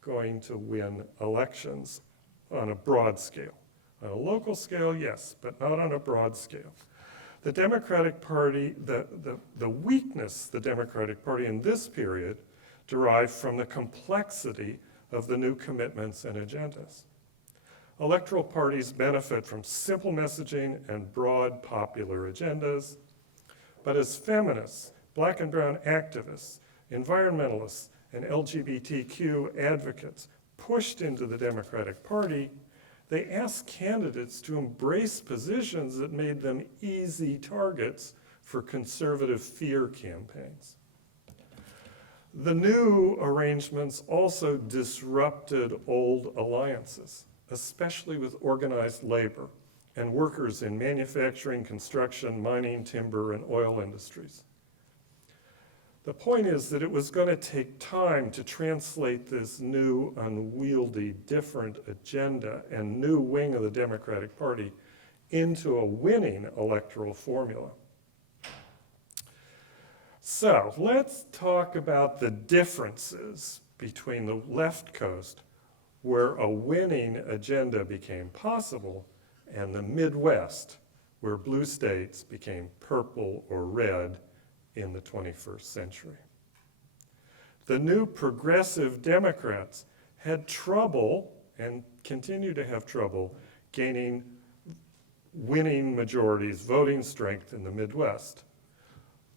going to win elections on a broad scale. On a local scale, yes, but not on a broad scale. The Democratic Party, the weakness of the Democratic Party in this period derived from the complexity of the new commitments and agendas. Electoral parties benefit from simple messaging and broad popular agendas, but as feminists, black and brown activists, environmentalists, and LGBTQ advocates pushed into the Democratic Party, they asked candidates to embrace positions that made them easy targets for conservative fear campaigns. The new arrangements also disrupted old alliances, especially with organized labor and workers in manufacturing, construction, mining, timber, and oil industries. The point is that it was going to take time to translate this new, unwieldy, different agenda and new wing of the Democratic Party into a winning electoral formula. So let's talk about the differences between the left coast, where a winning agenda became possible, and the Midwest, where blue states became purple or red in the 21st century. The new progressive Democrats had trouble, and continue to have trouble, gaining winning majorities, voting strength in the Midwest,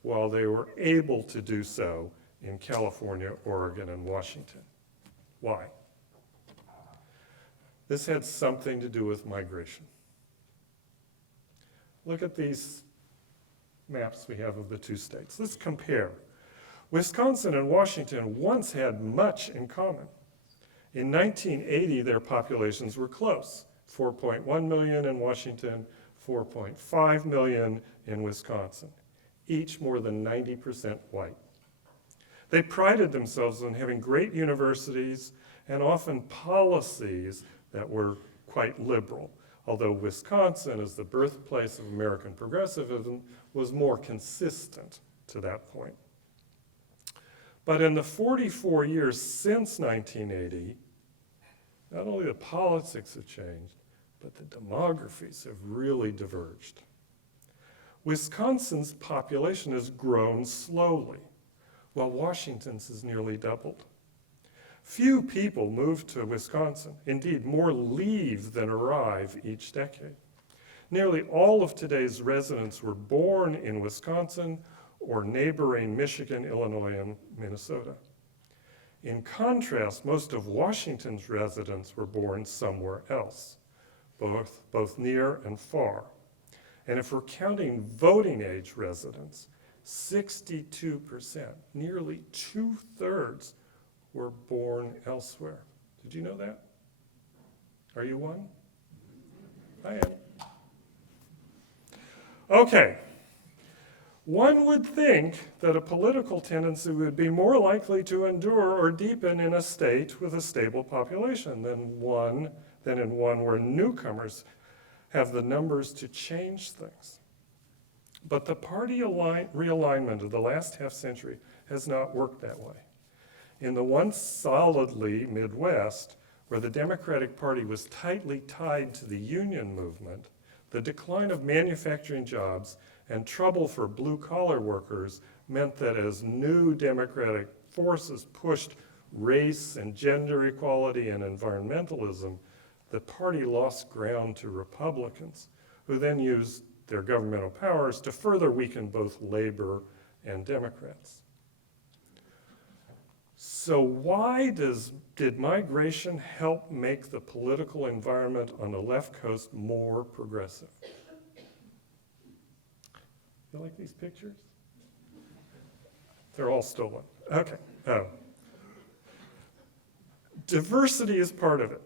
while they were able to do so in California, Oregon, and Washington. Why? This had something to do with migration. Look at these maps we have of the 2 states. Let's compare. Wisconsin and Washington once had much in common. In 1980, their populations were close, 4.1 million in Washington, 4.5 million in Wisconsin, each more than 90% white. They prided themselves on having great universities and often policies that were quite liberal. although Wisconsin, as the birthplace of American progressivism, was more consistent to that point. But in the 44 years since 1980, not only the politics have changed, but the demographies have really diverged. Wisconsin's population has grown slowly, while Washington's has nearly doubled. Few people move to Wisconsin. Indeed, more leave than arrive each decade. Nearly all of today's residents were born in Wisconsin or neighboring Michigan, Illinois, and Minnesota. In contrast, most of Washington's residents were born somewhere else, both near and far. And if we're counting voting age residents, 62%, nearly 2/3, were born elsewhere. Did you know that? Are you one? I am. Okay. One would think that a political tendency would be more likely to endure or deepen in a state with a stable population than in one where newcomers have the numbers to change things. But the party realignment of the last half century has not worked that way. In the once solidly Midwest, where the Democratic Party was tightly tied to the union movement, the decline of manufacturing jobs and trouble for blue-collar workers meant that as new Democratic forces pushed race and gender equality and environmentalism, the party lost ground to Republicans, who then used their governmental powers to further weaken both labor and Democrats. So why did migration help make the political environment on the left coast more progressive? You like these pictures? They're all stolen. Okay. Diversity is part of it.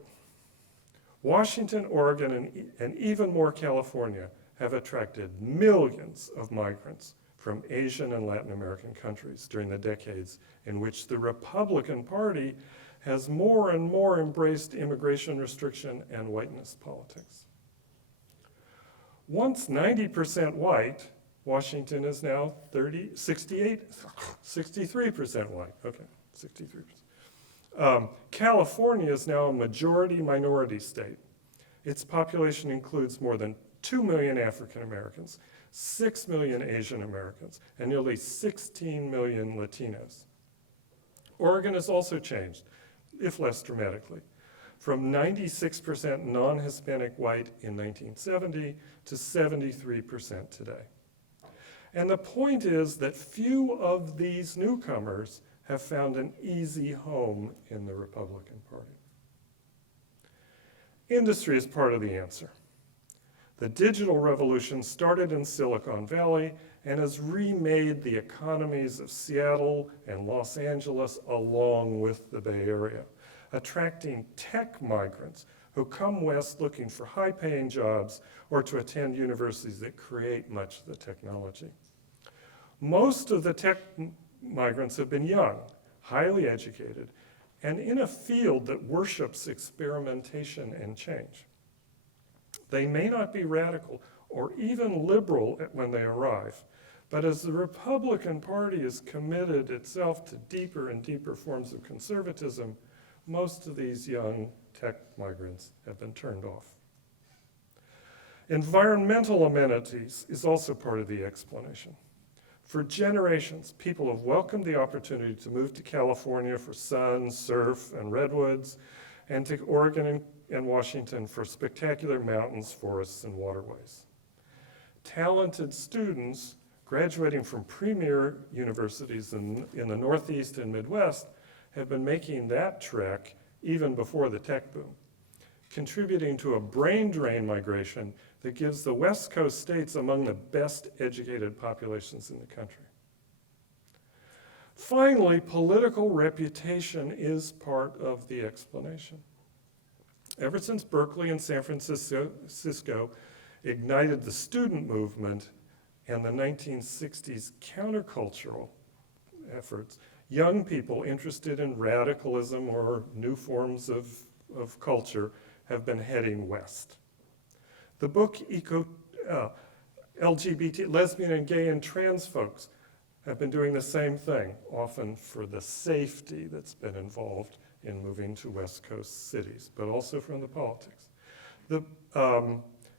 Washington, Oregon, and even more California have attracted millions of migrants from Asian and Latin American countries during the decades in which the Republican Party has more and more embraced immigration restriction and whiteness politics. Once 90% white, Washington is now 63% white. Okay, 63%. California is now a majority-minority state. Its population includes more than 2 million African Americans, 6 million Asian Americans, and nearly 16 million Latinos. Oregon has also changed, if less dramatically, from 96% non-Hispanic white in 1970 to 73% today. And the point is that few of these newcomers have found an easy home in the Republican Party. Industry is part of the answer. The digital revolution started in Silicon Valley and has remade the economies of Seattle and Los Angeles along with the Bay Area, attracting tech migrants who come west looking for high-paying jobs or to attend universities that create much of the technology. Most of the tech migrants have been young, highly educated, and in a field that worships experimentation and change. They may not be radical or even liberal when they arrive, but as the Republican Party has committed itself to deeper and deeper forms of conservatism, most of these young tech migrants have been turned off. Environmental amenities is also part of the explanation. For generations, people have welcomed the opportunity to move to California for sun, surf, and redwoods, and to Oregon and Washington for spectacular mountains, forests, and waterways. Talented students graduating from premier universities in the Northeast and Midwest have been making that trek even before the tech boom, contributing to a brain drain migration that gives the West Coast states among the best educated populations in the country. Finally, political reputation is part of the explanation. Ever since Berkeley and San Francisco ignited the student movement and the 1960s countercultural efforts, young people interested in radicalism or new forms of culture have been heading west. The book LGBT, lesbian and gay and trans folks have been doing the same thing, often for the safety that's been involved in moving to West Coast cities, but also from the politics. The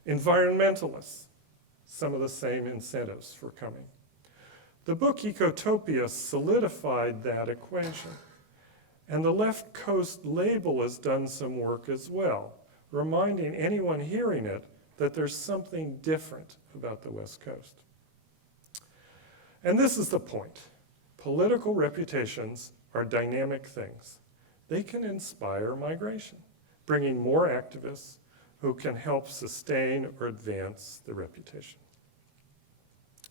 environmentalists, some of the same incentives for coming. The book Ecotopia solidified that equation. And the Left Coast label has done some work as well, reminding anyone hearing it that there's something different about the West Coast. And this is the point. Political reputations are dynamic things. They can inspire migration, bringing more activists who can help sustain or advance the reputation.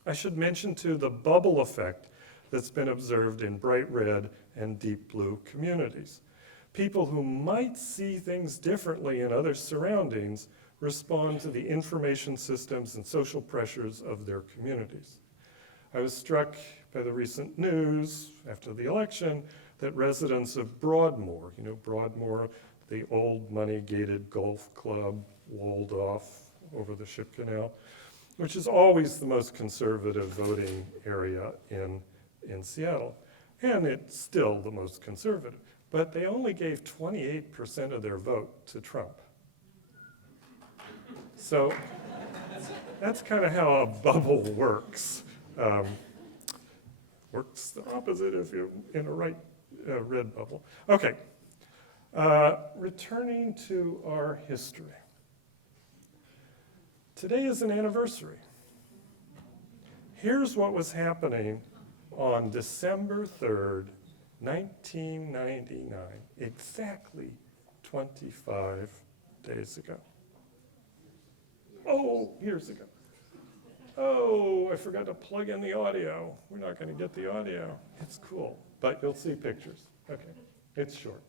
I should mention too the bubble effect that's been observed in bright red and deep blue communities. People who might see things differently in other surroundings respond to the information systems and social pressures of their communities. I was struck by the recent news after the election that residents of Broadmoor, Broadmoor, the old money-gated golf club walled off over the Ship Canal, which is always the most conservative voting area in Seattle. And it's still the most conservative. But they only gave 28% of their vote to Trump. So that's kind of how a bubble works. Works the opposite if you're in a red bubble. Okay, returning to our history. Today is an anniversary. Here's what was happening on December 3rd, 1999, exactly 25 days ago. Oh, years ago. Oh, I forgot to plug in the audio. We're not going to get the audio. It's cool, but you'll see pictures. Okay, it's short.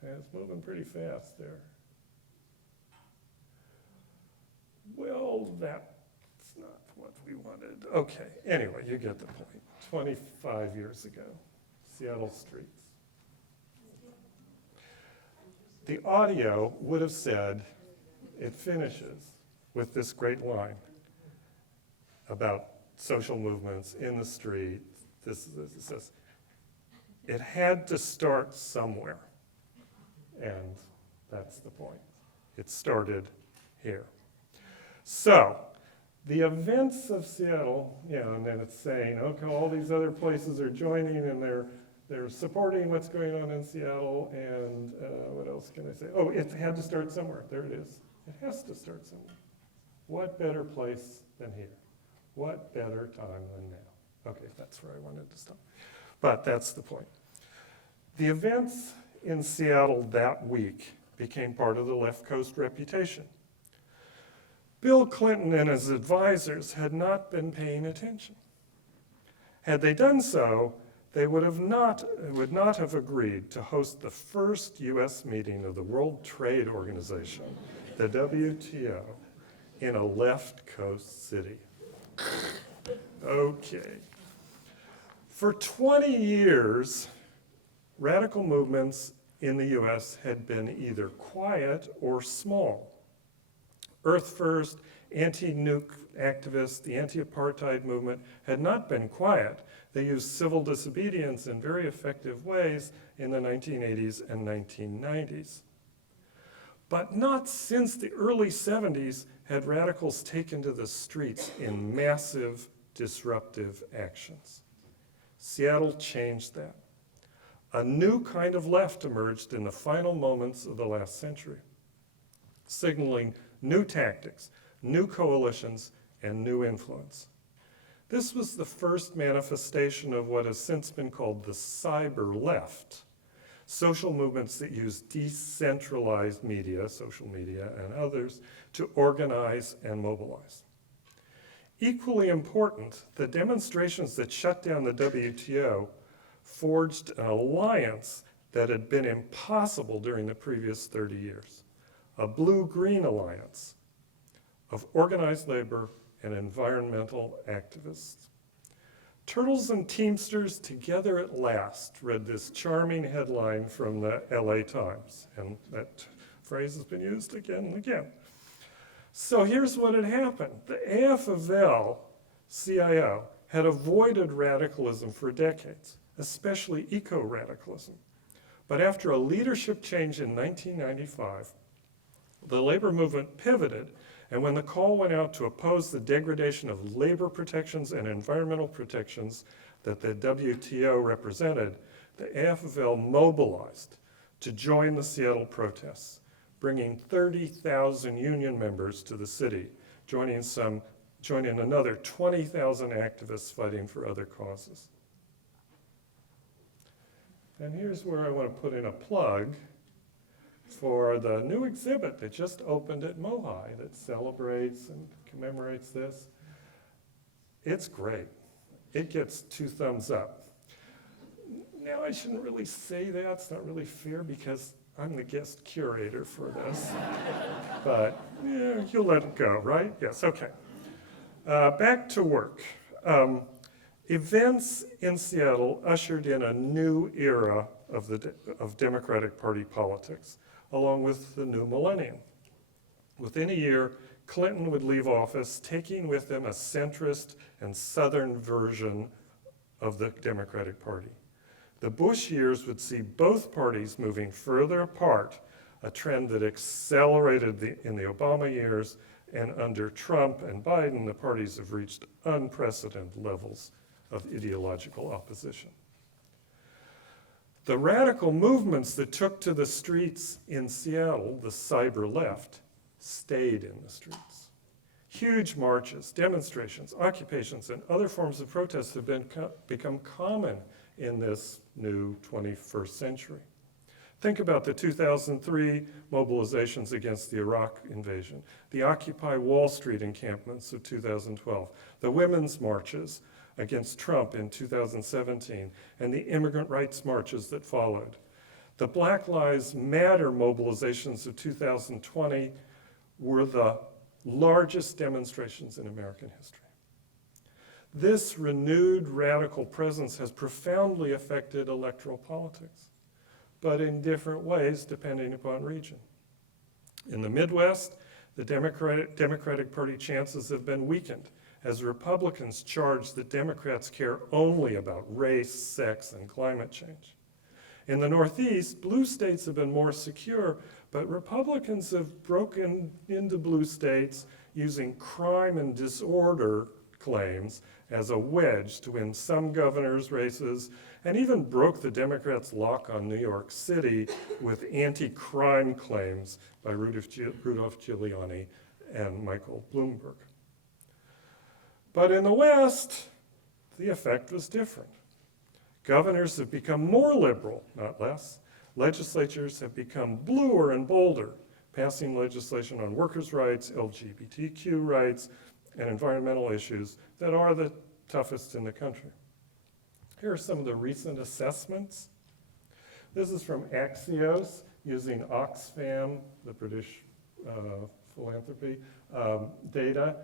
And it's moving pretty fast there. Well, that's not what we wanted. Okay, anyway, you get the point. 25 years ago, Seattle streets. The audio would have said, it finishes with this great line about social movements in the street. It says, it had to start somewhere. And that's the point. It started here. So, the events of Seattle, and then it's saying, okay, all these other places are joining and they're supporting what's going on in Seattle, and what else can I say? Oh, it had to start somewhere. There it is. It has to start somewhere. What better place than here? What better time than now? Okay, that's where I wanted to stop. But that's the point. The events in Seattle that week became part of the Left Coast reputation. Bill Clinton and his advisors had not been paying attention. Had they done so, they would not have agreed to host the first U.S. meeting of the World Trade Organization, the WTO, in a left coast city. Okay. For 20 years, radical movements in the U.S. had been either quiet or small. Earth First, anti-nuke activists, the anti-apartheid movement had not been quiet. They used civil disobedience in very effective ways in the 1980s and 1990s. But not since the early 70s had radicals taken to the streets in massive disruptive actions. Seattle changed that. A new kind of left emerged in the final moments of the last century, signaling new tactics, new coalitions, and new influence. This was the first manifestation of what has since been called the cyber left, social movements that use decentralized media, social media and others, to organize and mobilize. Equally important, the demonstrations that shut down the WTO forged an alliance that had been impossible during the previous 30 years. A blue-green alliance of organized labor and environmental activists. Turtles and Teamsters together at last, read this charming headline from the LA Times. And that phrase has been used again and again. So here's what had happened. The AFL-CIO had avoided radicalism for decades, especially eco-radicalism. But after a leadership change in 1995, the labor movement pivoted, and when the call went out to oppose the degradation of labor protections and environmental protections that the WTO represented, the AFL mobilized to join the Seattle protests, bringing 30,000 union members to the city, joining another 20,000 activists fighting for other causes. And here's where I want to put in a plug for the new exhibit that just opened at Mohi that celebrates and commemorates this. It's great. It gets 2 thumbs up. Now, I shouldn't really say that. It's not really fair because I'm the guest curator for this. But yeah, you'll let it go, right? Yes, okay. Back to work. Events in Seattle ushered in a new era of Democratic Party politics, along with the new millennium. Within a year, Clinton would leave office, taking with him a centrist and Southern version of the Democratic Party. The Bush years would see both parties moving further apart, a trend that accelerated in the Obama years, and under Trump and Biden, the parties have reached unprecedented levels of ideological opposition. The radical movements that took to the streets in Seattle, the cyber left, stayed in the streets. Huge marches, demonstrations, occupations, and other forms of protest have become common in this new 21st century. Think about the 2003 mobilizations against the Iraq invasion, the Occupy Wall Street encampments of 2012, the women's marches against Trump in 2017, and the immigrant rights marches that followed. The Black Lives Matter mobilizations of 2020 were the largest demonstrations in American history. This renewed radical presence has profoundly affected electoral politics, but in different ways depending upon region. In the Midwest, the Democratic Party chances have been weakened as Republicans charge that Democrats care only about race, sex, and climate change. In the Northeast, blue states have been more secure, but Republicans have broken into blue states using crime and disorder claims as a wedge to win some governor's races, and even broke the Democrats' lock on New York City with anti-crime claims by Rudolph Giuliani and Michael Bloomberg. But in the West, the effect was different. Governors have become more liberal, not less. Legislatures have become bluer and bolder, passing legislation on workers' rights, LGBTQ rights, and environmental issues that are the toughest in the country. Here are some of the recent assessments. This is from Axios, using Oxfam, the British philanthropy data,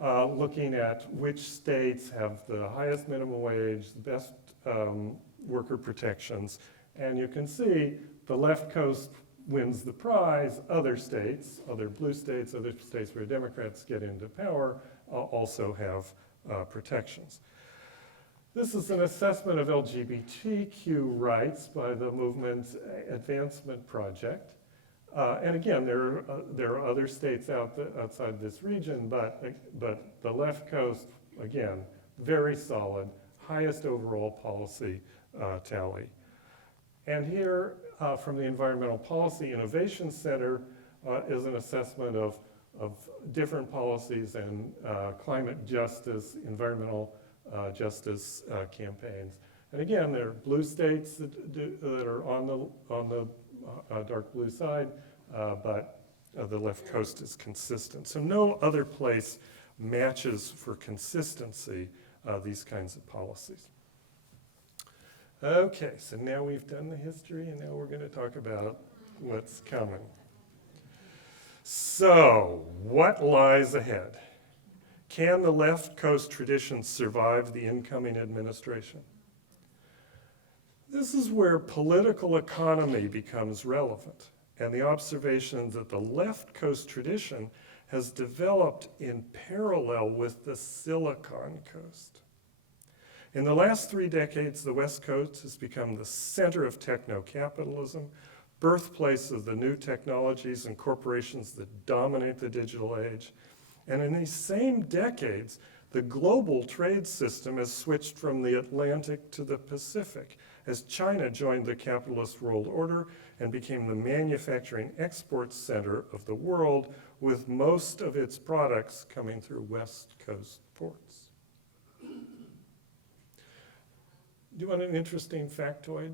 looking at which states have the highest minimum wage, the best worker protections, and you can see the left coast wins the prize. Other states, other blue states, other states where Democrats get into power also have protections. This is an assessment of LGBTQ rights by the Movement Advancement Project. And again, there are other states outside this region, but the left coast, again, very solid, highest overall policy tally. And here, from the Environmental Policy Innovation Center, is an assessment of different policies and climate justice, environmental justice campaigns. And again, there are blue states that are on the dark blue side, but the left coast is consistent. So no other place matches for consistency these kinds of policies. Okay, so now we've done the history, and now we're going to talk about what's coming. So, what lies ahead? Can the left coast tradition survive the incoming administration? This is where political economy becomes relevant, and the observation that the left coast tradition has developed in parallel with the Silicon Coast. In the last 3 decades, the West Coast has become the center of techno-capitalism, birthplace of the new technologies and corporations that dominate the digital age. And in these same decades, the global trade system has switched from the Atlantic to the Pacific, as China joined the capitalist world order and became the manufacturing export center of the world, with most of its products coming through West Coast ports. Do you want an interesting factoid?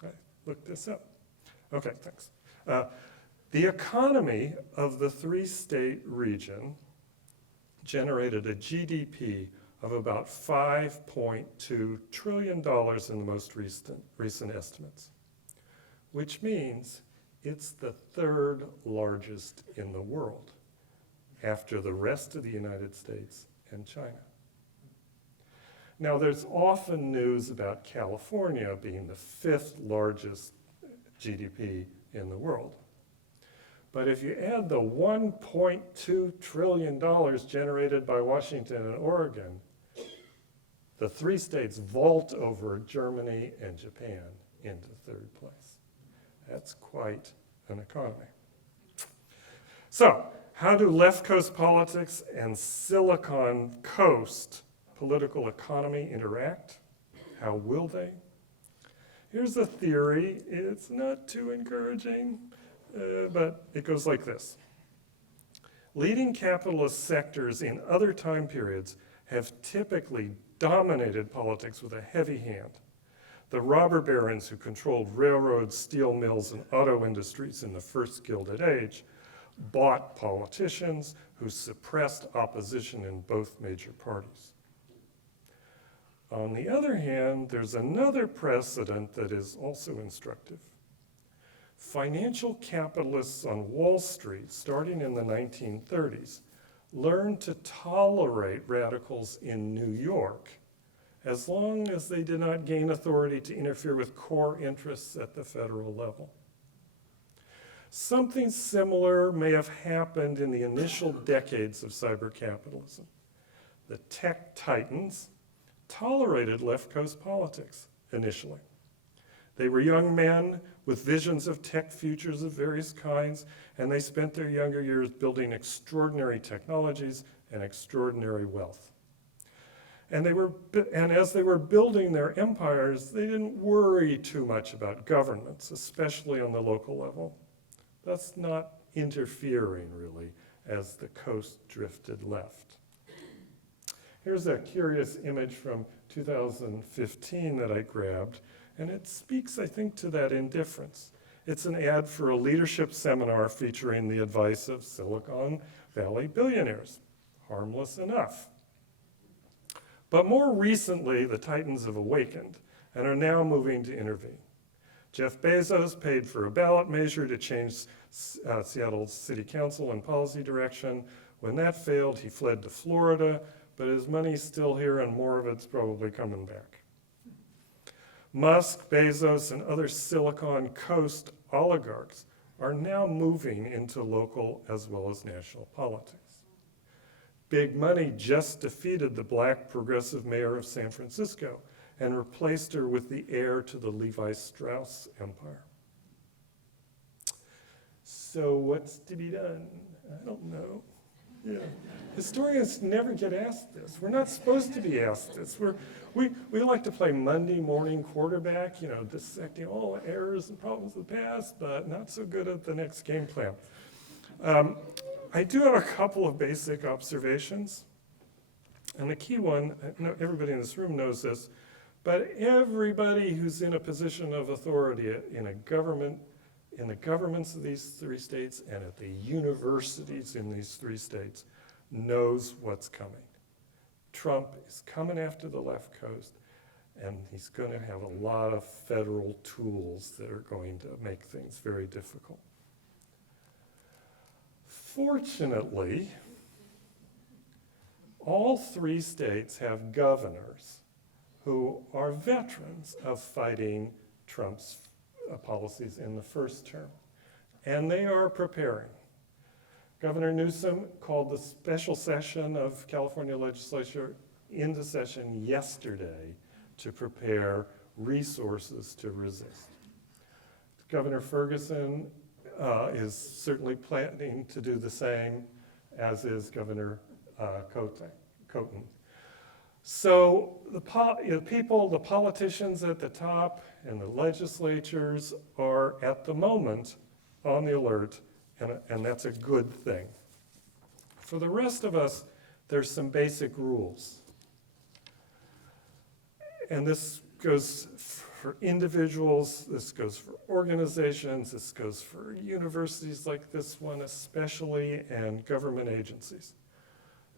I looked this up. Okay, thanks. The economy of the 3-state region generated a GDP of about $5.2 trillion in the most recent estimates, which means it's the 3rd largest in the world after the rest of the United States and China. Now, there's often news about California being the 5th largest GDP in the world. But if you add the $1.2 trillion generated by Washington and Oregon, the 3 states vault over Germany and Japan into 3rd place. That's quite an economy. So, how do left coast politics and Silicon Coast political economy interact? How will they? Here's a theory. It's not too encouraging, but it goes like this. Leading capitalist sectors in other time periods have typically dominated politics with a heavy hand. The robber barons who controlled railroads, steel mills, and auto industries in the first Gilded Age bought politicians who suppressed opposition in both major parties. On the other hand, there's another precedent that is also instructive. Financial capitalists on Wall Street, starting in the 1930s, learned to tolerate radicals in New York as long as they did not gain authority to interfere with core interests at the federal level. Something similar may have happened in the initial decades of cybercapitalism. The tech titans tolerated left coast politics initially. They were young men with visions of tech futures of various kinds, and they spent their younger years building extraordinary technologies and extraordinary wealth. And as they were building their empires, they didn't worry too much about governments, especially on the local level. That's not interfering, really, as the coast drifted left. Here's a curious image from 2015 that I grabbed, and it speaks, I think, to that indifference. It's an ad for a leadership seminar featuring the advice of Silicon Valley billionaires. Harmless enough. But more recently, the titans have awakened and are now moving to intervene. Jeff Bezos paid for a ballot measure to change Seattle's city council and policy direction. When that failed, he fled to Florida, but his money's still here and more of it's probably coming back. Musk, Bezos, and other Silicon Coast oligarchs are now moving into local as well as national politics. Big money just defeated the black progressive mayor of San Francisco and replaced her with the heir to the Levi Strauss empire. So what's to be done? I don't know. Yeah. Historians never get asked this. We're not supposed to be asked this. We like to play Monday morning quarterback, dissecting all errors and problems of the past, but not so good at the next game plan. I do have a couple of basic observations. And the key one, I know everybody in this room knows this, but everybody who's in a position of authority in the governments of these 3 states and at the universities in these 3 states knows what's coming. Trump is coming after the left coast, and he's going to have a lot of federal tools that are going to make things very difficult. Fortunately, all 3 states have governors who are veterans of fighting Trump's policies in the first term. And they are preparing. Governor Newsom called the special session of California legislature into session yesterday to prepare resources to resist. Governor Ferguson is certainly planning to do the same, as is Governor Coton. So the people, the politicians at the top and the legislatures are at the moment on the alert, and that's a good thing. For the rest of us, there's some basic rules. And this goes for individuals, this goes for organizations, this goes for universities like this one especially, and government agencies.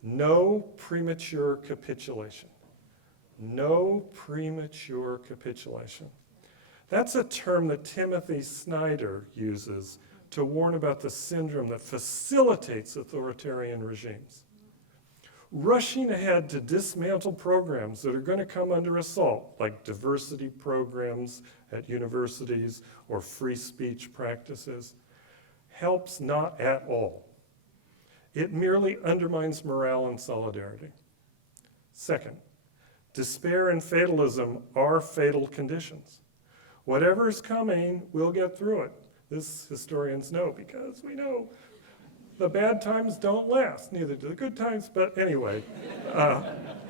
No premature capitulation. No premature capitulation. That's a term that Timothy Snyder uses to warn about the syndrome that facilitates authoritarian regimes. Rushing ahead to dismantle programs that are going to come under assault, like diversity programs at universities or free speech practices, helps not at all. It merely undermines morale and solidarity. Second, despair and fatalism are fatal conditions. Whatever is coming, we'll get through it. This historians know, because we know the bad times don't last, neither do the good times, but anyway,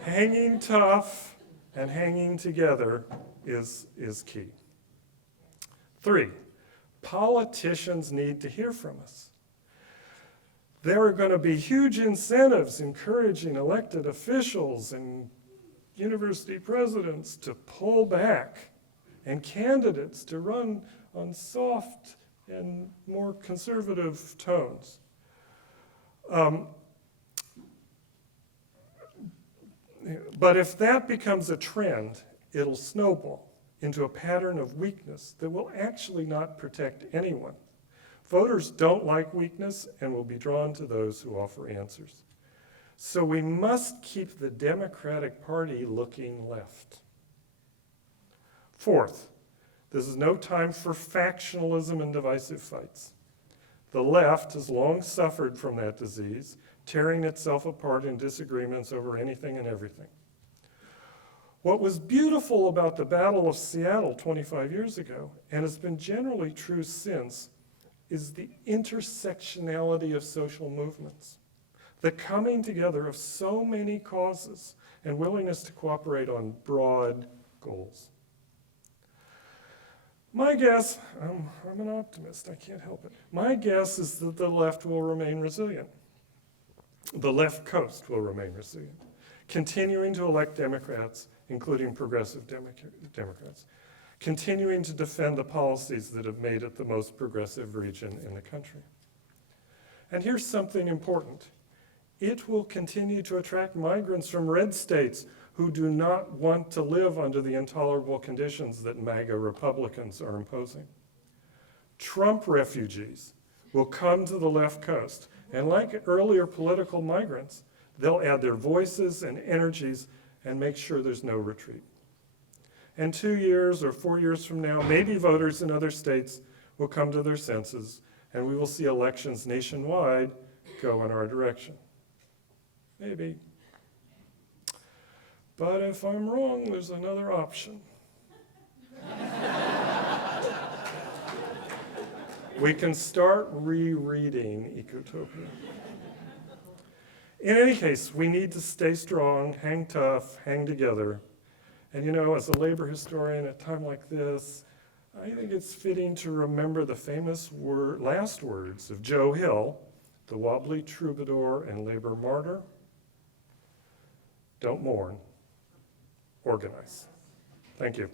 hanging tough and hanging together is key. 3, politicians need to hear from us. There are going to be huge incentives encouraging elected officials and university presidents to pull back, and candidates to run on soft and more conservative tones. But if that becomes a trend, it'll snowball into a pattern of weakness that will actually not protect anyone. Voters don't like weakness and will be drawn to those who offer answers. So we must keep the Democratic Party looking left. 4th, this is no time for factionalism and divisive fights. The left has long suffered from that disease, tearing itself apart in disagreements over anything and everything. What was beautiful about the Battle of Seattle 25 years ago, and has been generally true since, is the intersectionality of social movements, the coming together of so many causes and willingness to cooperate on broad goals. My guess, I'm an optimist, I can't help it. My guess is that the left will remain resilient. The left coast will remain resilient, continuing to elect Democrats, including progressive Democrats, continuing to defend the policies that have made it the most progressive region in the country. And here's something important. It will continue to attract migrants from red states who do not want to live under the intolerable conditions that MAGA Republicans are imposing. Trump refugees will come to the left coast, and like earlier political migrants, they'll add their voices and energies and make sure there's no retreat. And 2 years or 4 years from now, maybe voters in other states will come to their senses, and we will see elections nationwide go in our direction. Maybe. But if I'm wrong, there's another option. We can start rereading Ecotopia. In any case, we need to stay strong, hang tough, hang together. And you know, as a labor historian at a time like this, I think it's fitting to remember the famous last words of Joe Hill, the wobbly troubadour and labor martyr. Don't mourn, organize. Thank you.